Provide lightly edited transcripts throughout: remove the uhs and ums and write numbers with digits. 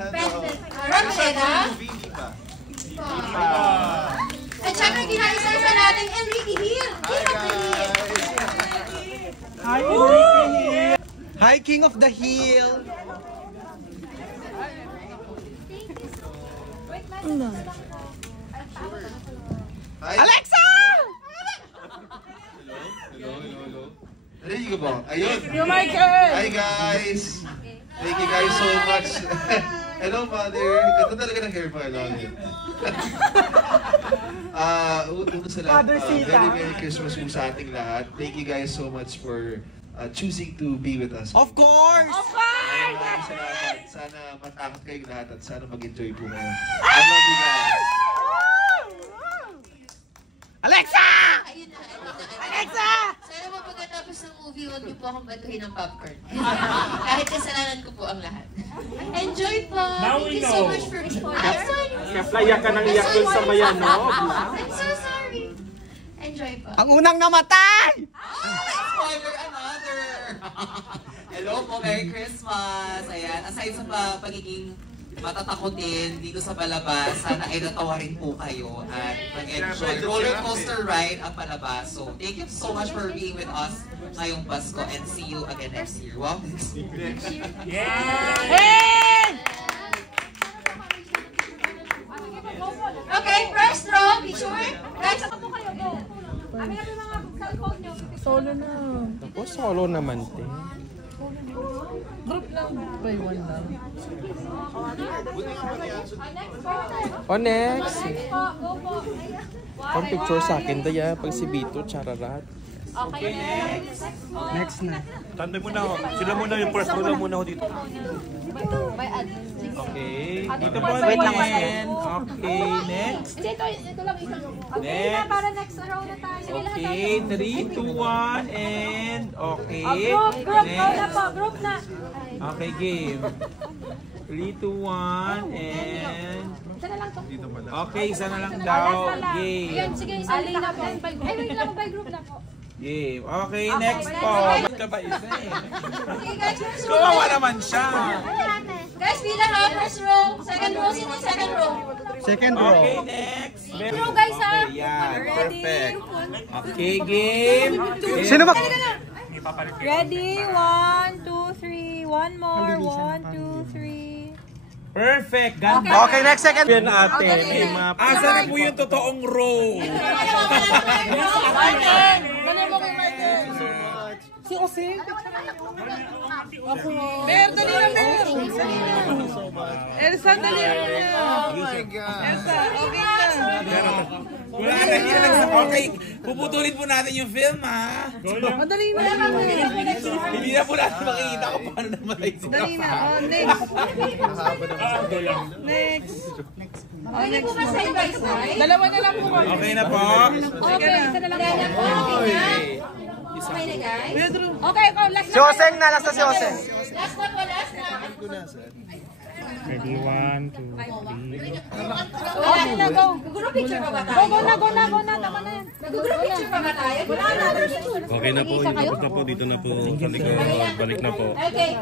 President Romeda. At syempre, kinaisan natin Enrique Hill. Hi, Enrique Hill. Hi, King of the Hill. Alexa! Hello. Narinig ko ba? Ayun. Hi guys. Thank you guys so much. Hello mother. Ito talaga ng hair file namin. Una sa lahat, Merry Christmas po sa ating lahat. Thank you guys so much for choosing to be with us. Of course! Maraming salamat. Sana matakot kayong lahat at sana mag-enjoy po kayo. I love you guys. Alexa! Ayun na. Alexa! Sana mo pagkatapos ng movie, huwag niyo po akong batuhin ng popcorn. Kahit kasalanan ko po ang lahat. Enjoy po! Thank you so much for being here. I'm sorry! Kaplaya ka ng iyak dun sa bayan, no? I'm so sorry! Enjoy po. Ang unang namatay! Spoiler another! Hello po, Merry Christmas! Ayan, aside sa pagiging matatakotin dito sa palabas, sana ay natawa rin po kayo at mag-enjoy. Roller coaster ride ang palabas. So, thank you so much for being with us ngayong Pasko and see you again next year. Wow, next year. Okay, first row, picture. Guys, Solo na. Ako, solo naman, te. Group lang. By one lang. O, next. Pang picture sa akin, daya. Pag si Vito, chararat. okay, next. Next na. Tanda mo na ako. Sila muna yung first row muna ako dito. Okay. Dito po natin. Okay, next. Ito lang ito. Okay na, para next row na tayo. Okay, 3, 2, 1, and okay. Group na po, group na. Okay, game. 3, 2, 1, and... Isa na lang to. Okay, isa na lang daw. Game. Yan, sige, isali na po. Ay, wait lang, by group na po. Game. Okay, next po. Ba't ka ba isa eh? Okay, guys, first row. Kawawa naman siya. Guys, bilang ha, first row. Second row, sino yung second row? Second row. Okay, next. Row, guys, ha? Okay, yan. Perfect. Okay, game. Sino ba? Ready? 1, 2, 3. One more. 1, 2, 3. Perfect. Ganda. Okay, next second. Yan ate. Asa na po yung totoong row? Si Jose. Ako. Mer, dali na, Mer. Elsa, dali na. Oh my God. Elsa, okay ka. Okay, puputulin po natin yung film, ha? Madali na. Hindi na po natin makikita kung paano namatay si Dali na. Next. Next. Pwede po ba side by side? Dalawa na lang po. Okay na po? Okay, isa na lang. Okay. Okay na, guys. Okay, last Si Oseng na, last na si Oseng. Last na po, last na. Ready, 1, 2, 3. Okay na, go. Group picture pa ba tayo? Go na. Tama na yan. Nag-group picture pa ba tayo? Wala na. Okay na po, tapos na po, dito na po. Balik na po. Okay.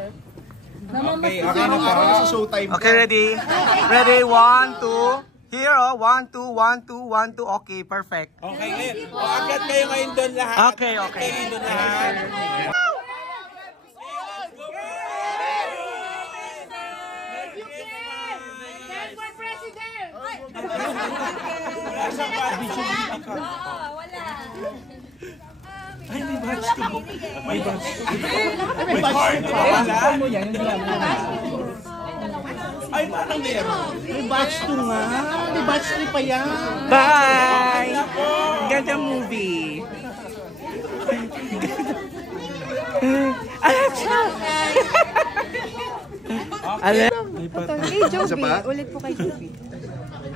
Okay na po. Okay, ready? Ready, 1, 2. Here, 1, 2, 1, 2, 1, 2. Okay, perfect. Okay, ngayon. Agad kayo ngayon doon lahat. Okay. Kayo doon lahat. Wala. Ay, may batch to. May batch. Ay, parang meron. May batch 2 nga. May batch 3 pa yan. Bye! Ganda movie. Hey, Joby. Ulit po kay Joby.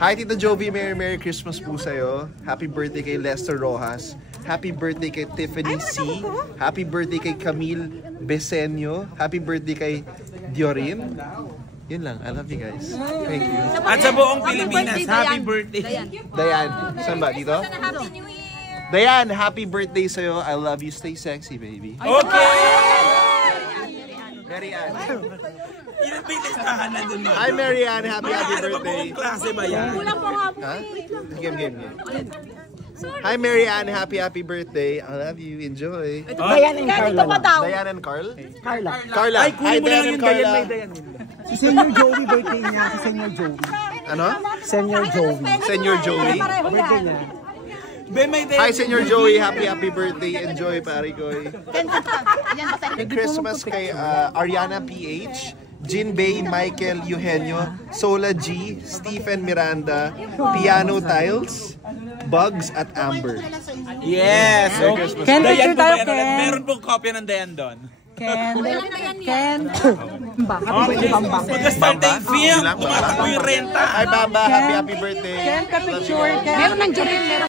Hi Tito Joby, Merry Christmas po sa'yo. Happy birthday kay Lester Rojas. Happy birthday kay Tiffany C. Happy birthday kay Camille Besenio. Happy birthday kay Diorin. Yun lang. I love you guys. Thank you. At sa buong Pilipinas, happy birthday. Dayan, saan ba? Dito? Happy New Year! Dayan, happy birthday sa'yo. I love you. Stay sexy, baby. Okay! Very Ann. Yan ba yung listahan na dun, Hi, Marianne. Happy birthday. Buong klase ba yan? Kulang po nga po. Ha? Game. Hi, Marianne. Happy birthday. I love you. Enjoy. Diane and Carla pa daw. Diane and Carl? Carla. Carla. Ay, Hi, kunin mo lang Diane yung and Carla. Si Senior Joey birthday niya. Si Senior Joey. Ano? Senior Joey. Senior Joey. Birthday niya. Be, may day. Hi, Senior Joey. Happy birthday. Enjoy, pare koy. Merry Christmas kay Ariana PH, Jin Bay, Michael Eugenio, Sola G, Stephen Miranda, Piano Tiles, Bugs at Amber. Yes. Merry Christmas. Ken, Dayan picture po tayo, ba yan? Ken. Meron pong kopya ng Dayan doon. Ken. Happy birthday, Bamba. Mag-start na yung film. Bamba. Tumatakbo yung renta. Hi, Bamba. Happy birthday. Ken, ka-picture. Meron ng Jorel.